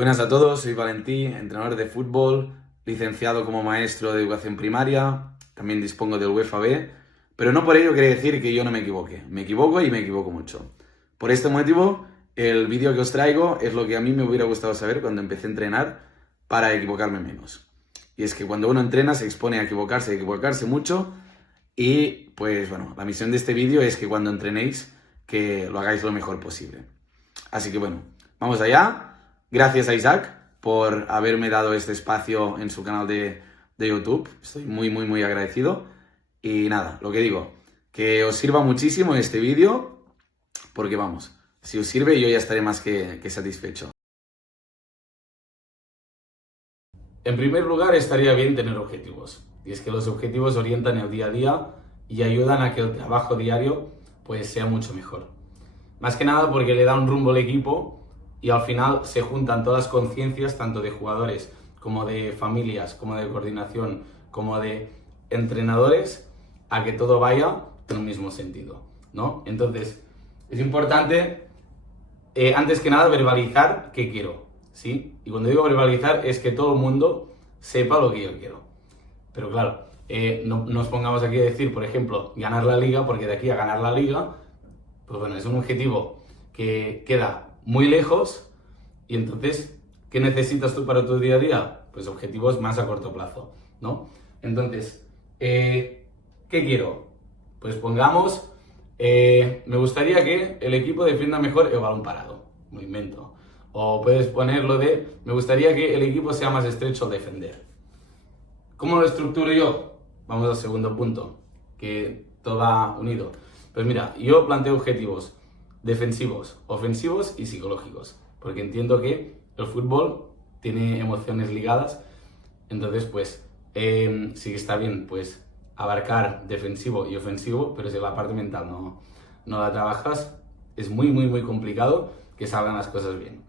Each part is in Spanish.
Buenas a todos, soy Valentí, entrenador de fútbol, licenciado como maestro de educación primaria, también dispongo del UEFA B, pero no por ello quiere decir que yo no me equivoque. Me equivoco y me equivoco mucho. Por este motivo, el vídeo que os traigo es lo que a mí me hubiera gustado saber cuando empecé a entrenar para equivocarme menos. Y es que cuando uno entrena se expone a equivocarse mucho y pues bueno, la misión de este vídeo es que cuando entrenéis que lo hagáis lo mejor posible. Así que bueno, vamos allá. Gracias a Isaac por haberme dado este espacio en su canal de YouTube. Estoy muy agradecido. Y nada, lo que digo, que os sirva muchísimo este vídeo, porque vamos, si os sirve yo ya estaré más que satisfecho. En primer lugar, estaría bien tener objetivos. Y es que los objetivos orientan el día a día y ayudan a que el trabajo diario pues sea mucho mejor. Más que nada porque le da un rumbo al equipo y al final se juntan todas las conciencias, tanto de jugadores como de familias, como de coordinación, como de entrenadores, a que todo vaya en un mismo sentido, ¿no? Entonces, es importante, antes que nada, verbalizar qué quiero, ¿sí? Y cuando digo verbalizar es que todo el mundo sepa lo que yo quiero. Pero claro, no nos pongamos aquí a decir, por ejemplo, ganar la liga, porque de aquí a ganar la liga, pues bueno, es un objetivo que queda muy lejos y entonces, ¿qué necesitas tú para tu día a día? Pues objetivos más a corto plazo, ¿no? Entonces, ¿qué quiero? Pues pongamos, me gustaría que el equipo defienda mejor el balón parado, me invento. O puedes ponerlo de, me gustaría que el equipo sea más estrecho al defender. ¿Cómo lo estructuro yo? Vamos al segundo punto, que todo va unido. Pues mira, yo planteo objetivos defensivos, ofensivos y psicológicos, porque entiendo que el fútbol tiene emociones ligadas, entonces pues sí que está bien pues abarcar defensivo y ofensivo, pero si la parte mental no la trabajas, es muy complicado que salgan las cosas bien.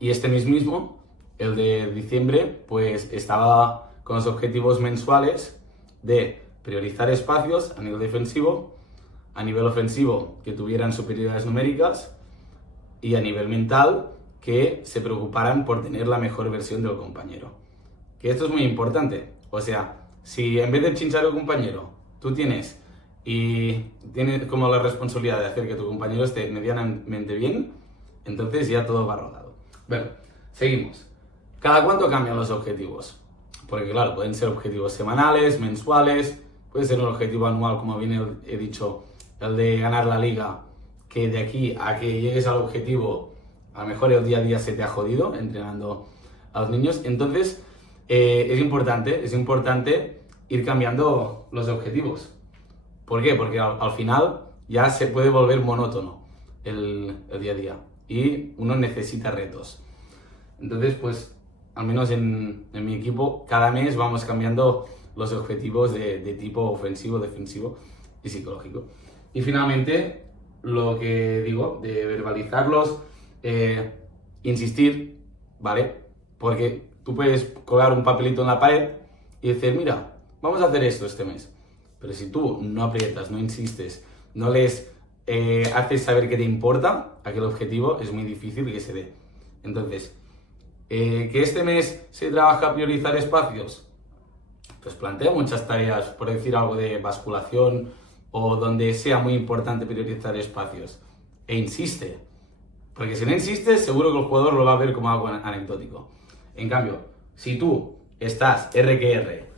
Y este mes mismo, el de diciembre, pues estaba con los objetivos mensuales de priorizar espacios a nivel defensivo, a nivel ofensivo que tuvieran superioridades numéricas y a nivel mental que se preocuparan por tener la mejor versión del compañero. Que esto es muy importante. O sea, si en vez de chinchar al compañero, tú tienes como la responsabilidad de hacer que tu compañero esté medianamente bien, entonces ya todo va rodado. Bueno, seguimos. ¿Cada cuánto cambian los objetivos? Porque claro, pueden ser objetivos semanales, mensuales, puede ser un objetivo anual, como bien he dicho, el de ganar la liga, que de aquí a que llegues al objetivo, a lo mejor el día a día se te ha jodido entrenando a los niños. Entonces, es importante ir cambiando los objetivos. ¿Por qué? Porque al final ya se puede volver monótono el día a día y uno necesita retos. Entonces, pues, al menos en mi equipo, cada mes vamos cambiando los objetivos de tipo ofensivo, defensivo y psicológico. Y finalmente, lo que digo, de verbalizarlos, insistir, ¿vale? Porque tú puedes colgar un papelito en la pared y decir, mira, vamos a hacer esto este mes. Pero si tú no aprietas, no insistes, no les haces saber que te importa aquel objetivo, es muy difícil que se dé. Entonces, que este mes se trabaja a priorizar espacios, pues plantea muchas tareas, por decir algo de basculación o donde sea muy importante priorizar espacios. E insiste, porque si no insistes, seguro que el jugador lo va a ver como algo anecdótico. En cambio, si tú estás R que R,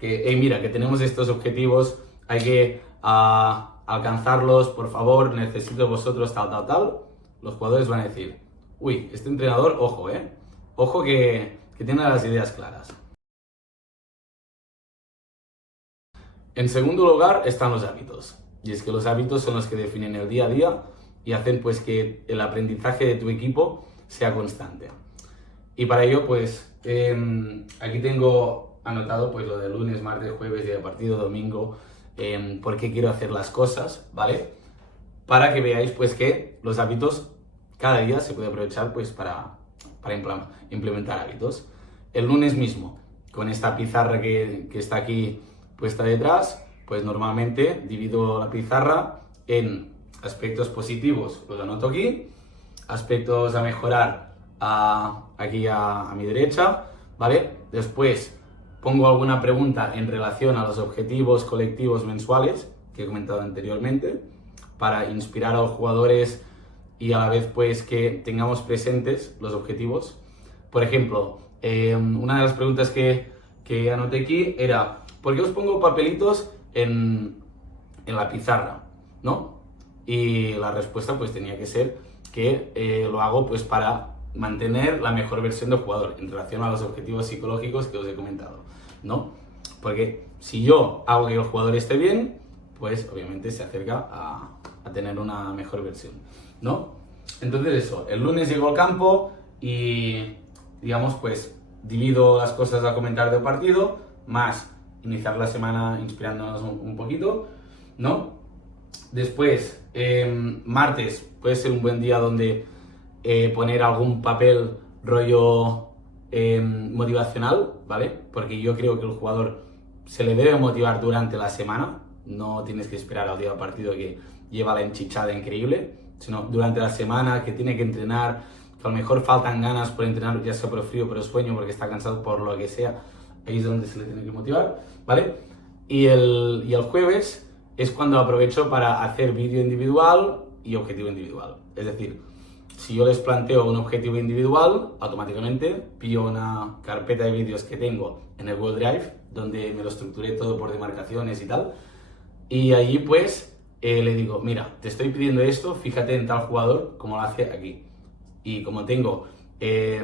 que hey, mira, que tenemos estos objetivos, hay que alcanzarlos, por favor, necesito vosotros tal, los jugadores van a decir, uy, este entrenador, ojo, ojo que tiene las ideas claras. En segundo lugar están los hábitos. Y es que los hábitos son los que definen el día a día y hacen pues que el aprendizaje de tu equipo sea constante. Y para ello pues aquí tengo anotado pues lo de lunes, martes, jueves, día de partido, domingo, por qué quiero hacer las cosas, ¿vale? Para que veáis pues que los hábitos cada día se puede aprovechar pues para implementar hábitos. El lunes mismo, con esta pizarra que está aquí puesta detrás, pues normalmente divido la pizarra en aspectos positivos, los anoto aquí, aspectos a mejorar, aquí a mi derecha, ¿vale? Después pongo alguna pregunta en relación a los objetivos colectivos mensuales que he comentado anteriormente para inspirar a los jugadores y a la vez pues que tengamos presentes los objetivos. Por ejemplo, una de las preguntas que anoté aquí era ¿por qué os pongo papelitos en la pizarra? ¿No? Y la respuesta pues tenía que ser que lo hago pues para mantener la mejor versión del jugador en relación a los objetivos psicológicos que os he comentado, ¿no? Porque si yo hago que el jugador esté bien, pues obviamente se acerca a tener una mejor versión, ¿no? Entonces eso, el lunes llego al campo y digamos pues divido las cosas a comentar del partido, más iniciar la semana inspirándonos un poquito, ¿no? Después, martes puede ser un buen día donde poner algún papel rollo motivacional, ¿vale? Porque yo creo que el jugador se le debe motivar durante la semana, no tienes que esperar al día del partido que lleva la enchichada increíble, sino durante la semana que tiene que entrenar, que a lo mejor faltan ganas por entrenar, ya sea por el frío, por el sueño, porque está cansado, por lo que sea, ahí es donde se le tiene que motivar, ¿vale? Y el jueves es cuando aprovecho para hacer vídeo individual y objetivo individual. Es decir, si yo les planteo un objetivo individual, automáticamente pillo una carpeta de vídeos que tengo en el Google Drive, donde me lo estructuré todo por demarcaciones y tal, y allí pues le digo, mira, te estoy pidiendo esto, fíjate en tal jugador como lo hace aquí. Y como tengo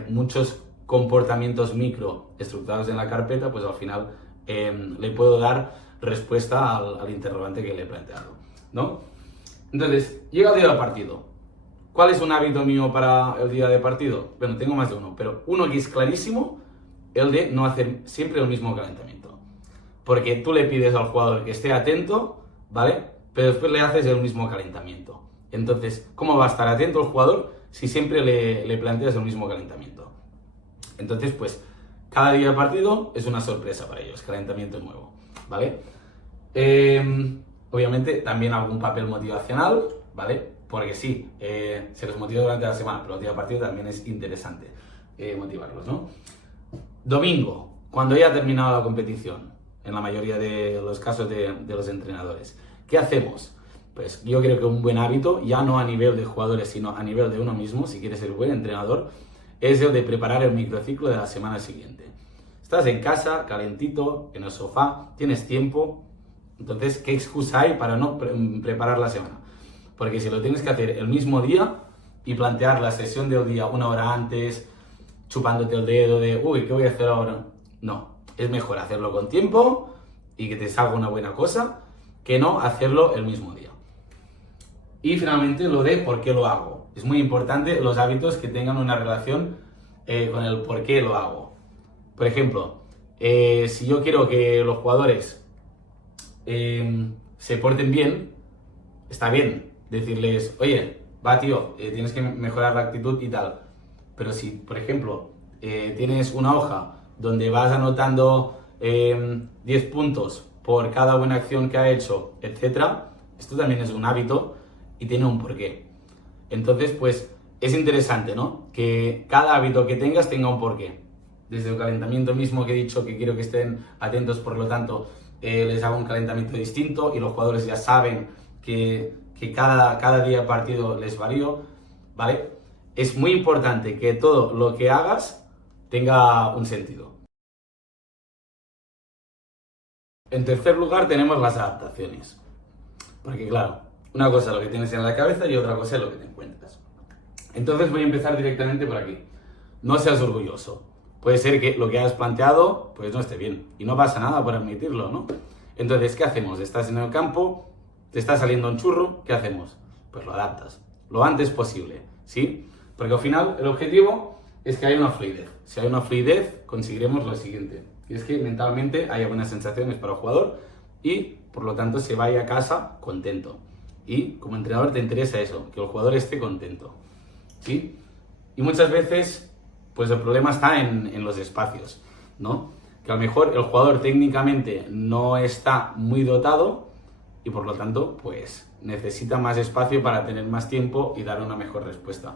muchos comportamientos micro estructurados en la carpeta, pues al final le puedo dar respuesta al interrogante que le he planteado, ¿no? Entonces, llega el día del partido. ¿Cuál es un hábito mío para el día de partido? Bueno, tengo más de uno, pero uno que es clarísimo, el de no hacer siempre el mismo calentamiento. Porque tú le pides al jugador que esté atento, ¿vale? Pero después le haces el mismo calentamiento. Entonces, ¿cómo va a estar atento el jugador si siempre le planteas el mismo calentamiento? Entonces, pues, cada día de partido es una sorpresa para ellos, calentamiento nuevo, ¿vale? Obviamente también algún papel motivacional, ¿vale? Porque sí, se los motiva durante la semana, pero el día de partido también es interesante motivarlos, ¿no? Domingo, cuando ya ha terminado la competición, en la mayoría de los casos de los entrenadores, ¿qué hacemos? Pues yo creo que un buen hábito, ya no a nivel de jugadores, sino a nivel de uno mismo, si quieres ser buen entrenador, es el de preparar el microciclo de la semana siguiente. Estás en casa, calentito, en el sofá, tienes tiempo, entonces, ¿qué excusa hay para no preparar la semana? Porque si lo tienes que hacer el mismo día y plantear la sesión del día una hora antes, chupándote el dedo de, uy, ¿qué voy a hacer ahora? No, es mejor hacerlo con tiempo y que te salga una buena cosa que no hacerlo el mismo día. Y finalmente lo de por qué lo hago. Es muy importante los hábitos que tengan una relación con el por qué lo hago. Por ejemplo, si yo quiero que los jugadores se porten bien, está bien decirles, oye, va tío, tienes que mejorar la actitud y tal. Pero si, por ejemplo, tienes una hoja donde vas anotando 10 puntos por cada buena acción que ha hecho, etcétera, esto también es un hábito y tiene un porqué. Entonces, pues, es interesante, ¿no? Que cada hábito que tengas tenga un porqué. Desde el calentamiento mismo que he dicho que quiero que estén atentos, por lo tanto, les hago un calentamiento distinto y los jugadores ya saben que cada día de partido les varío, ¿vale? Es muy importante que todo lo que hagas tenga un sentido. En tercer lugar tenemos las adaptaciones. Porque claro, una cosa es lo que tienes en la cabeza y otra cosa es lo que te encuentras. Entonces voy a empezar directamente por aquí. No seas orgulloso. Puede ser que lo que hayas planteado pues no esté bien y no pasa nada por admitirlo, ¿no? Entonces, ¿qué hacemos? Estás en el campo, te está saliendo un churro, ¿qué hacemos? Pues lo adaptas lo antes posible, ¿sí? Porque al final el objetivo es que haya una fluidez. Si hay una fluidez, conseguiremos lo siguiente, y es que mentalmente haya buenas sensaciones para el jugador y, por lo tanto, se vaya a casa contento. Y como entrenador te interesa eso, que el jugador esté contento, ¿sí? Y muchas veces pues el problema está en los espacios, ¿no? Que a lo mejor el jugador técnicamente no está muy dotado y por lo tanto pues necesita más espacio para tener más tiempo y dar una mejor respuesta.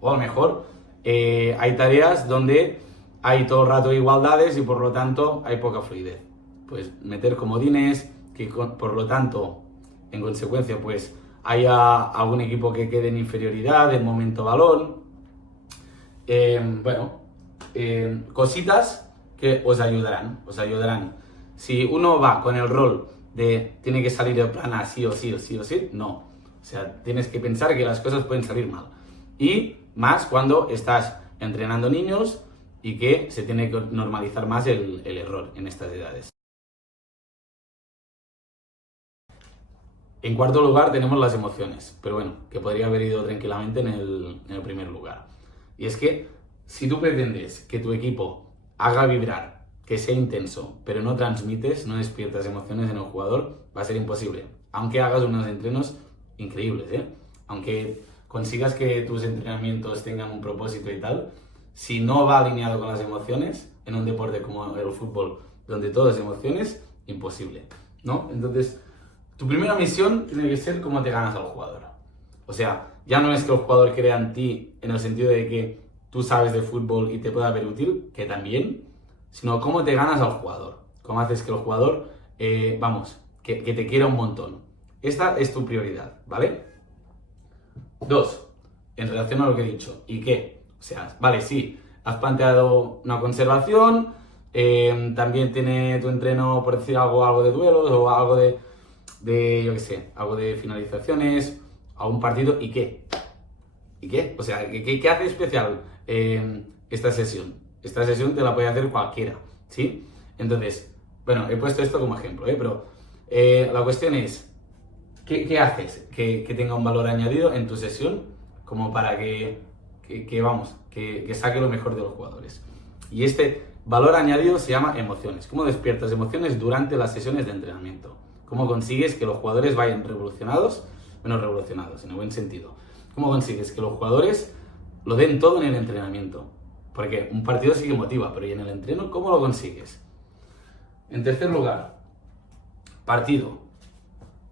O a lo mejor hay tareas donde hay todo el rato igualdades y por lo tanto hay poca fluidez. Pues meter comodines, que por lo tanto, en consecuencia, pues haya algún equipo que quede en inferioridad en momento balón. Cositas que os ayudarán. Si uno va con el rol de tiene que salir el plan A sí o sí, no. O sea, tienes que pensar que las cosas pueden salir mal. Y más cuando estás entrenando niños y que se tiene que normalizar más el error en estas edades. En cuarto lugar tenemos las emociones, pero bueno, que podría haber ido tranquilamente en el primer lugar. Y es que si tú pretendes que tu equipo haga vibrar, que sea intenso, pero no transmites, no despiertas emociones en el jugador, va a ser imposible. Aunque hagas unos entrenos increíbles, aunque consigas que tus entrenamientos tengan un propósito y tal, si no va alineado con las emociones, en un deporte como el fútbol, donde todo es emociones, imposible, ¿no? Entonces, tu primera misión tiene que ser cómo te ganas al jugador. O sea, ya no es que el jugador crea en ti en el sentido de que tú sabes de fútbol y te pueda ver útil, que también, sino cómo te ganas al jugador. Cómo haces que el jugador, que te quiera un montón. Esta es tu prioridad, ¿vale? 2. En relación a lo que he dicho. ¿Y qué? O sea, vale, sí, has planteado una conservación, también tiene tu entreno, por decir algo de duelos o algo de yo qué sé, algo de finalizaciones, a un partido, ¿y qué? ¿Y qué? O sea, ¿qué hace especial esta sesión? Esta sesión te la puede hacer cualquiera, ¿sí? Entonces, bueno, he puesto esto como ejemplo, pero la cuestión es, ¿qué haces que tenga un valor añadido en tu sesión como para que saque lo mejor de los jugadores? Y este valor añadido se llama emociones. ¿Cómo despiertas emociones durante las sesiones de entrenamiento? ¿Cómo consigues que los jugadores vayan revolucionados en el buen sentido? ¿Cómo consigues que los jugadores lo den todo en el entrenamiento? Porque un partido sí que motiva, pero ¿y en el entreno cómo lo consigues? En tercer lugar, partido.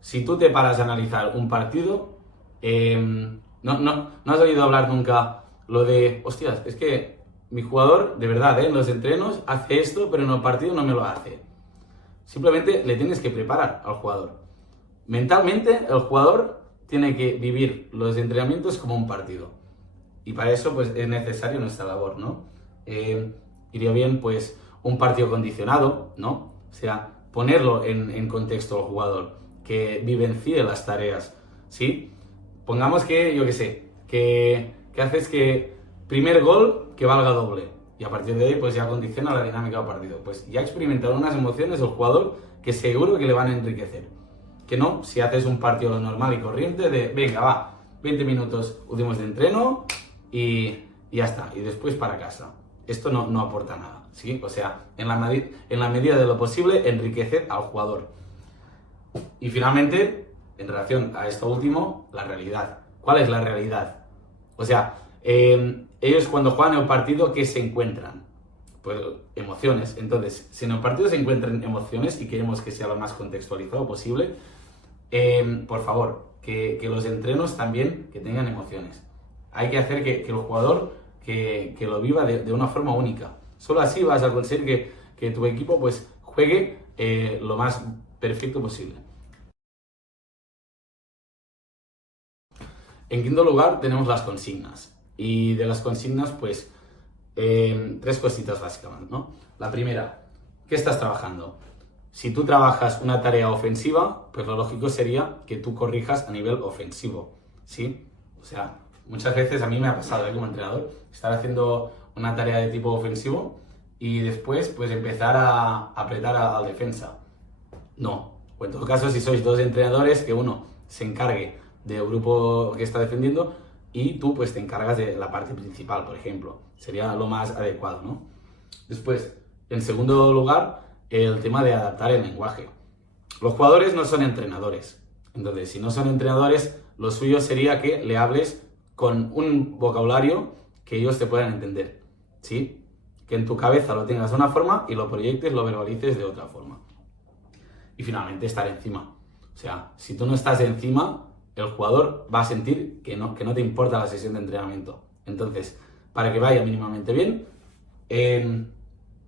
Si tú te paras a analizar un partido, no has oído hablar nunca lo de, hostias, es que mi jugador, de verdad, en los entrenos hace esto, pero en el partido no me lo hace. Simplemente le tienes que preparar al jugador. Mentalmente, el jugador tiene que vivir los entrenamientos como un partido. Y para eso, pues, es necesario nuestra labor, ¿no? Iría bien, pues, un partido condicionado, ¿no? O sea, ponerlo en contexto al jugador, que vivencie las tareas, ¿sí? Pongamos que, yo qué sé, que haces que primer gol que valga doble. Y a partir de ahí, pues ya condiciona la dinámica del partido. Pues ya ha experimentado unas emociones el jugador que seguro que le van a enriquecer. Que no, si haces un partido normal y corriente de, venga, va, 20 minutos últimos de entreno y ya está. Y después para casa. Esto no aporta nada, ¿sí? O sea, en la medida de lo posible, enriquecer al jugador. Y finalmente, en relación a esto último, la realidad. ¿Cuál es la realidad? O sea, ellos cuando juegan el partido, ¿qué se encuentran? Pues emociones. Entonces, si en el partido se encuentran emociones y queremos que sea lo más contextualizado posible, por favor, que los entrenos también que tengan emociones. Hay que hacer que el jugador que lo viva de una forma única. Solo así vas a conseguir que tu equipo pues juegue lo más perfecto posible. En quinto lugar tenemos las consignas. Y de las consignas, pues, 3 cositas básicamente, ¿no? La primera, ¿qué estás trabajando? Si tú trabajas una tarea ofensiva, pues lo lógico sería que tú corrijas a nivel ofensivo, ¿sí? O sea, muchas veces a mí me ha pasado, como entrenador, estar haciendo una tarea de tipo ofensivo y después, pues, empezar a apretar al defensa. No. O en todo caso, si sois 2 entrenadores, que uno se encargue del grupo que está defendiendo y tú pues te encargas de la parte principal, por ejemplo. Sería lo más adecuado, ¿no? Después, en segundo lugar, el tema de adaptar el lenguaje. Los jugadores no son entrenadores. Entonces, si no son entrenadores, lo suyo sería que le hables con un vocabulario que ellos te puedan entender, ¿sí? Que en tu cabeza lo tengas de una forma y lo proyectes, lo verbalices de otra forma. Y finalmente, estar encima. O sea, si tú no estás encima, el jugador va a sentir que no te importa la sesión de entrenamiento. Entonces, para que vaya mínimamente bien.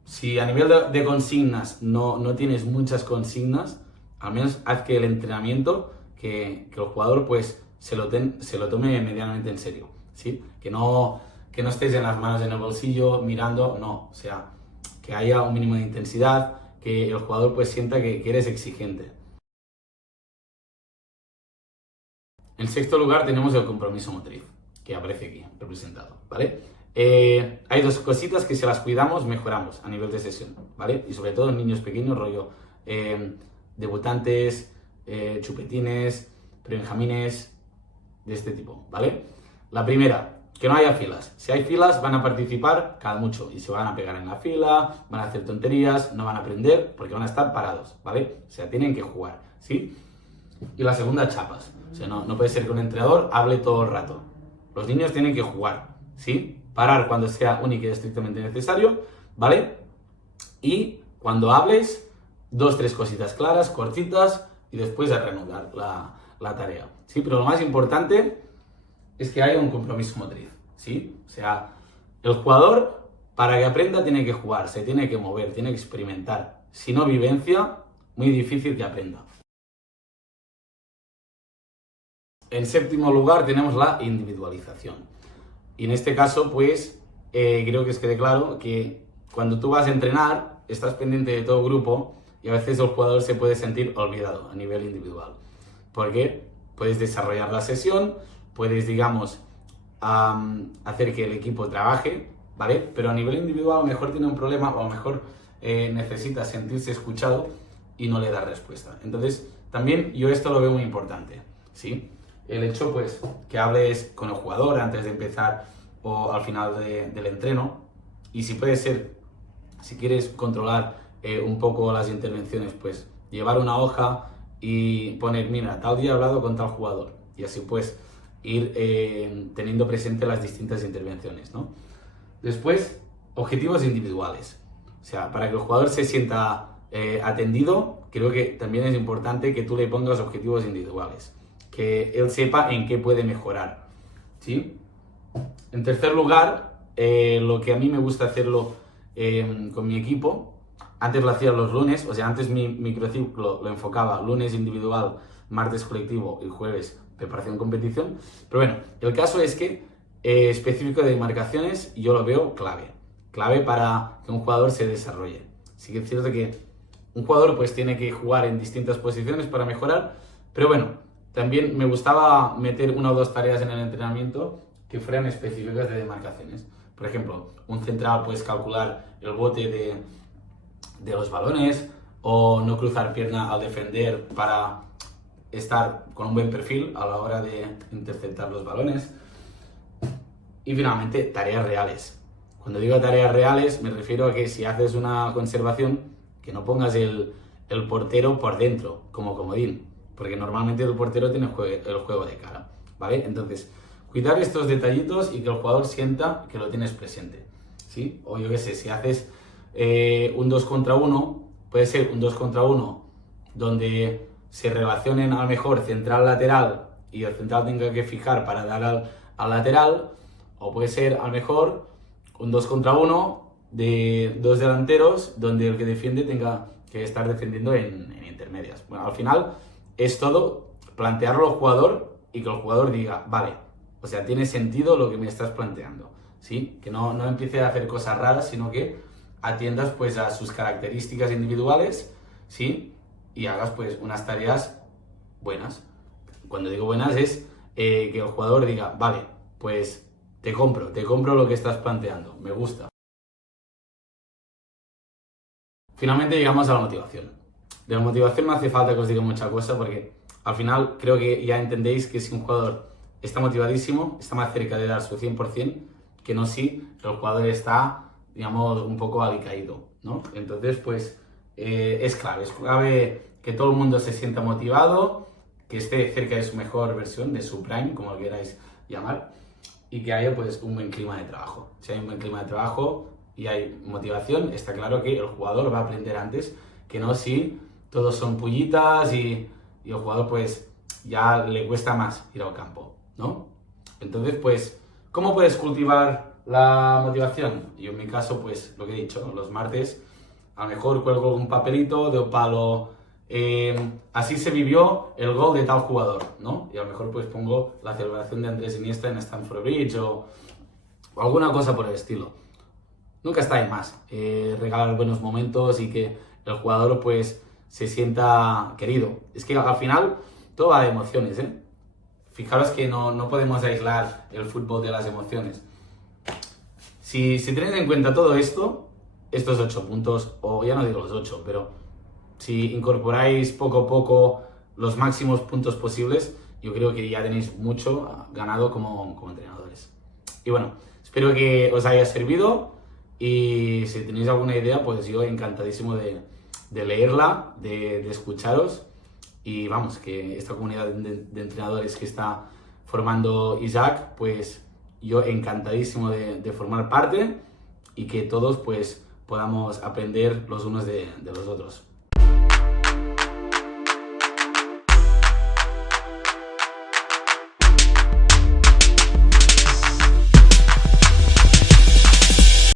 Si a nivel de consignas no tienes muchas consignas, al menos haz que el entrenamiento, que el jugador pues se lo tome medianamente en serio, ¿sí? Que no estés en las manos en el bolsillo mirando, no, o sea, que haya un mínimo de intensidad, que el jugador pues sienta que eres exigente. En sexto lugar tenemos el compromiso motriz, que aparece aquí, representado, ¿vale? Hay dos cositas que si las cuidamos mejoramos a nivel de sesión, ¿vale? Y sobre todo en niños pequeños, rollo debutantes, chupetines, prebenjamines, de este tipo, ¿vale? La primera, que no haya filas. Si hay filas van a participar cada mucho y se van a pegar en la fila, van a hacer tonterías, no van a aprender porque van a estar parados, ¿vale? O sea, tienen que jugar, ¿sí? Y la segunda, chapas. O sea, no puede ser que un entrenador hable todo el rato. Los niños tienen que jugar, ¿sí? Parar cuando sea único y estrictamente necesario, ¿vale? Y cuando hables, 2-3 cositas claras, cortitas, y después a reanudar la tarea, ¿sí? Pero lo más importante es que haya un compromiso motriz, ¿sí? O sea, el jugador, para que aprenda, tiene que jugar, se tiene que mover, tiene que experimentar. Si no vivencia, muy difícil que aprenda. En séptimo lugar tenemos la individualización. Y en este caso, pues, creo que quede claro que cuando tú vas a entrenar, estás pendiente de todo grupo y a veces el jugador se puede sentir olvidado a nivel individual. Porque puedes desarrollar la sesión, puedes, digamos, hacer que el equipo trabaje, ¿vale? Pero a nivel individual a lo mejor tiene un problema o a lo mejor necesita sentirse escuchado y no le da respuesta. Entonces, también yo esto lo veo muy importante, ¿sí? El hecho, pues, que hables con el jugador antes de empezar o al final del entreno. Y si puede ser, si quieres controlar un poco las intervenciones, pues, llevar una hoja y poner, mira, tal día he hablado con tal jugador. Y así, pues, ir teniendo presente las distintas intervenciones, ¿no? Después, objetivos individuales. O sea, para que el jugador se sienta atendido, creo que también es importante que tú le pongas objetivos individuales. Que él sepa en qué puede mejorar, ¿sí? En tercer lugar, lo que a mí me gusta hacerlo con mi equipo, antes lo hacía los lunes, o sea, antes mi microciclo lo enfocaba lunes individual, martes colectivo y jueves preparación competición, pero bueno, el caso es que específico de marcaciones yo lo veo clave para que un jugador se desarrolle. Sí que es cierto que un jugador pues tiene que jugar en distintas posiciones para mejorar, pero bueno, también me gustaba meter una o dos tareas en el entrenamiento que fueran específicas de demarcaciones. Por ejemplo, un central puedes calcular el bote de los balones o no cruzar pierna al defender para estar con un buen perfil a la hora de interceptar los balones. Y finalmente, tareas reales. Cuando digo tareas reales me refiero a que si haces una conservación, que no pongas el portero por dentro como comodín, porque normalmente el portero tiene el juego de cara, ¿vale? Entonces, cuidar estos detallitos y que el jugador sienta que lo tienes presente, ¿sí? O yo qué sé, si haces un 2 contra 1, puede ser un 2 contra 1 donde se relacionen a lo mejor central-lateral y el central tenga que fijar para dar al lateral, o puede ser a lo mejor un 2 contra 1 de dos delanteros donde el que defiende tenga que estar defendiendo en intermedias. Bueno, al final es todo plantearlo al jugador y que el jugador diga, vale, o sea, tiene sentido lo que me estás planteando, ¿sí? Que no empiece a hacer cosas raras, sino que atiendas pues a sus características individuales, ¿sí? Y hagas pues unas tareas buenas. Cuando digo buenas es que el jugador diga, vale, pues te compro lo que estás planteando, me gusta. Finalmente llegamos a la motivación. De la motivación no hace falta que os diga mucha cosa porque al final creo que ya entendéis que si un jugador está motivadísimo, está más cerca de dar su 100% que no si el jugador está, digamos, un poco alicaído, ¿no? Entonces, pues es clave que todo el mundo se sienta motivado, que esté cerca de su mejor versión, de su prime, como lo queráis llamar, y que haya pues un buen clima de trabajo. Si hay un buen clima de trabajo y hay motivación, está claro que el jugador va a aprender antes que no si todos son pullitas y el jugador pues ya le cuesta más ir al campo, ¿no? Entonces, pues, ¿cómo puedes cultivar la motivación? Yo en mi caso, pues lo que he dicho, los martes a lo mejor cuelgo un papelito de palo, así se vivió el gol de tal jugador, ¿no? Y a lo mejor pues pongo la celebración de Andrés Iniesta en Stamford Bridge o alguna cosa por el estilo. Nunca está de más regalar buenos momentos y que el jugador pues se sienta querido. Es que al final todo va de emociones, ¿eh? Fijaros que no podemos aislar el fútbol de las emociones. Si tenéis en cuenta todo esto, estos 8 puntos, o ya no digo los 8, pero si incorporáis poco a poco los máximos puntos posibles, yo creo que ya tenéis mucho ganado como entrenadores. Y bueno, espero que os haya servido y si tenéis alguna idea, pues yo encantadísimo de leerla, de escucharos. Y vamos, que esta comunidad de entrenadores que está formando Isaac, pues yo encantadísimo de formar parte y que todos pues podamos aprender los unos de los otros.